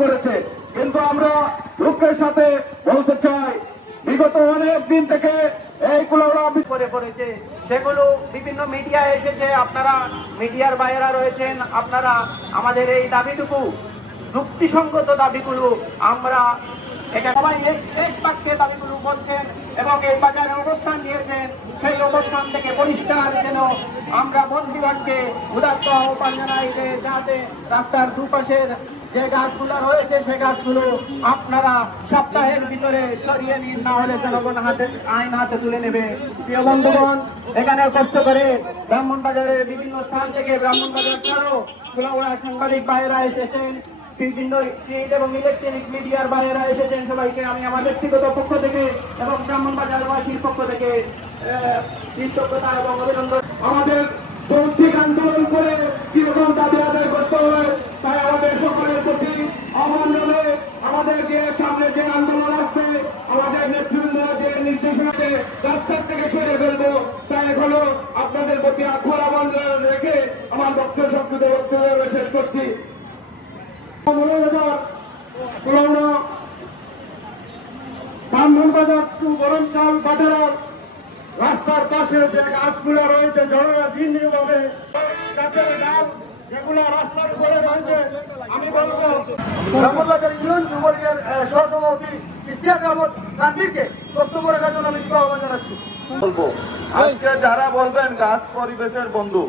করেছে। কিন্তু আমরা দুঃখের সাথে বলতে চাই, বিগত অনেক দিন থেকে এই কুলাউড়া করে পড়েছে, সেগুলো বিভিন্ন মিডিয়ায় এসেছে। আপনারা মিডিয়ার বাইরে রয়েছেন, আপনারা আমাদের এই দাবিটুকু, যুক্তিসঙ্গত দাবিগুলো, আমরা এটা সবাই এক বাক্যে দাবিগুলো বলছেন এবং এই বাজারে অবস্থান নিয়েছেন। সেই অবস্থান থেকে পরিষ্কার যেন আমরা বন্ধুগণকে উদাত্ত আহ্বান জানাই যে যাতে রাস্তার দুপাশের যে গাছগুলো রয়েছে সে গাছগুলো আপনারা সপ্তাহের ভিতরে সরিয়ে নিন, না হলে জনগণ আইন হাতে তুলে নেবে। প্রিয় বন্ধুগণ, এখানে কষ্ট করে ব্রাহ্মণবাজারের বিভিন্ন স্থান থেকে, ব্রাহ্মণবাজার ছাড়াও কুলাউড়া সাংবাদিক ভাইয়েরা এসেছেন, বিভিন্ন প্রিন্ট এবং ইলেকট্রনিক মিডিয়ার বাইরে এসেছেন। সবাইকে আমি আমার ব্যক্তিগত পক্ষ থেকে এবং ব্রাহ্মণবাজারবাসীর পক্ষ থেকে কৃতজ্ঞতা এবং অভিনন্দন। আমাদের বৌদ্ধিক আন্দোলন করে কিরকম দাবি আদায় করতে হয়, তাই আমাদের সকলের প্রতি আহ্বান জানাই, আমাদেরকে সামনে যে আন্দোলন আসবে, আমাদের নেতৃবৃন্দ যে নির্দেশনাকে রাস্তার থেকে সরে ফেলবো, তাই এখনো আপনাদের প্রতি আকুল আহ্বান রেখে আমার বক্তব্য সংক্ষিপ্ত বক্তব্য শেষ করছি। কুলাউড়া ব্রাহ্মণবাজার টু গরমচাল বাজার রাস্তার পাশে যে গাছগুলো রয়েছে, ঝড়রা দিনভাবে গাছের ডাল যেগুলো রাস্তার উপরে রয়েছে, আমি বলবো ব্রাহ্মণবাজার ইউনিয়ন যুবলীগের সহসভাপতি ইশতিয়াক আহমদ রাকিবকে বক্তব্য রাখার জন্য আমি আহ্বান জানাচ্ছি। বলবো, আজকে যারা বলবেন গাছ পরিবেশের বন্ধু,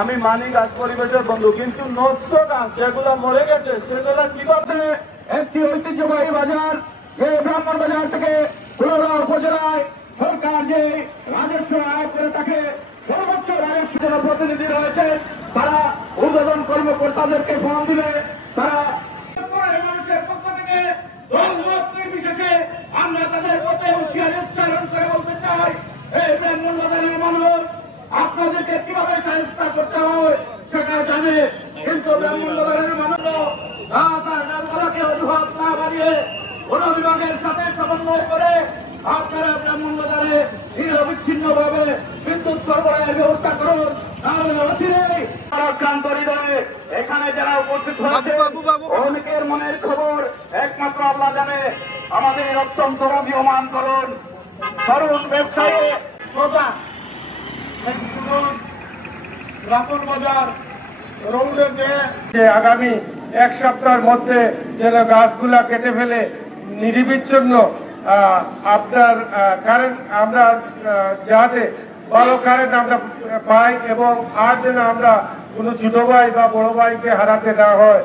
আমি মানি গাছ পরিবেশের বন্ধু, কিন্তু নষ্ট গাছ যেগুলো মরে গেছে সেগুলো কিভাবে একটি ঐতিহ্যবাহী বাজার, যে ব্রাহ্মণবাজার থেকে কুলাউড়া উপজেলায় সরকার যে রাজস্ব আয় করে থাকে, সর্বোচ্চ রাজস্ব প্রতিনিধি রয়েছে, তারা ঊর্ধ্বতন কর্মকর্তাদেরকে ফোন দিলে তারা মানুষের পক্ষ থেকে দল মত নির্বিশেষে আমরা তাদের পথে হুঁশিয়ারি উচ্চারণ করে বলতে চাই, এই ব্রাহ্মণবাজারের মানুষ আপনাদেরকে কিভাবে সাহায্য করতে হয় সেটা জানে, কিন্তু ব্রাহ্মণবাজারের মানুষ গাছগুলোকে অজুহাত না বাড়িয়ে বন বিভাগের সাথে সমন্বয় করে আপনারা ব্রাহ্মণবাজারে নিরবিচ্ছিন্ন ভাবে বিদ্যুৎ সরবরাহের ব্যবস্থা করুন। আক্রান্ত হৃদয়ে এখানে যারা উপস্থিত হয়েছে অনেকের মনের খবর একমাত্র আল্লাহ জানে। আমাদের অত্যন্ত অভিমান করুন তরুণ ব্যবসায়ী প্রজা ব্রাহ্মণবাজার রোডে যে আগামী এক সপ্তাহের মধ্যে যেন গাছগুলা কেটে ফেলে নিরবিচ্ছিন্ন আপনার কারেন্ট আমরা যাতে ভালো কারেন্ট আমরা পাই এবং আর যেন আমরা কোনো ছোট ভাই বা বড় ভাইকে হারাতে না হয়,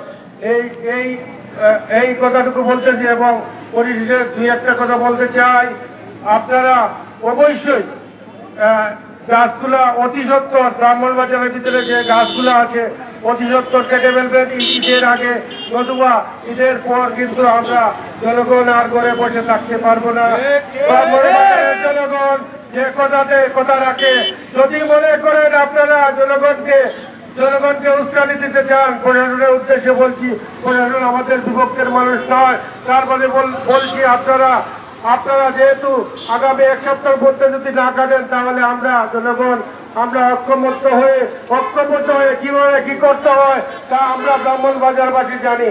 এই কথাটুকু বলতেছি। এবং পরিশেষে দুই একটা কথা বলতে চাই, আপনারা অবশ্যই গাছগুলা অতি সত্তর ব্রাহ্মণবাজারের ভিতরে যে গাছগুলো আছে অতি সত্তর কেটে ফেলবেন ঈদের আগে, নতুবা ঈদের পর কিন্তু আমরা জনগণ আর ঘরে বসে থাকতে পারবো না। ব্রাহ্মণবাজারের জনগণ যে কথা রাখে, যদি মনে করেন আপনারা জনগণকে উস্কানি দিতে চান, প্রশাসনের উদ্দেশ্যে বলছি, প্রশাসন আমাদের বিপক্ষের মানুষ নয়। তারপরে বলছি আপনারা যেহেতু আগামী এক সপ্তাহের মধ্যে যদি না কাটেন, তাহলে আমরা জনগণ আমরা ঐক্যবদ্ধ হয়ে কিভাবে কি করতে হয় তা আমরা ব্রাহ্মণবাজারবাসী জানি।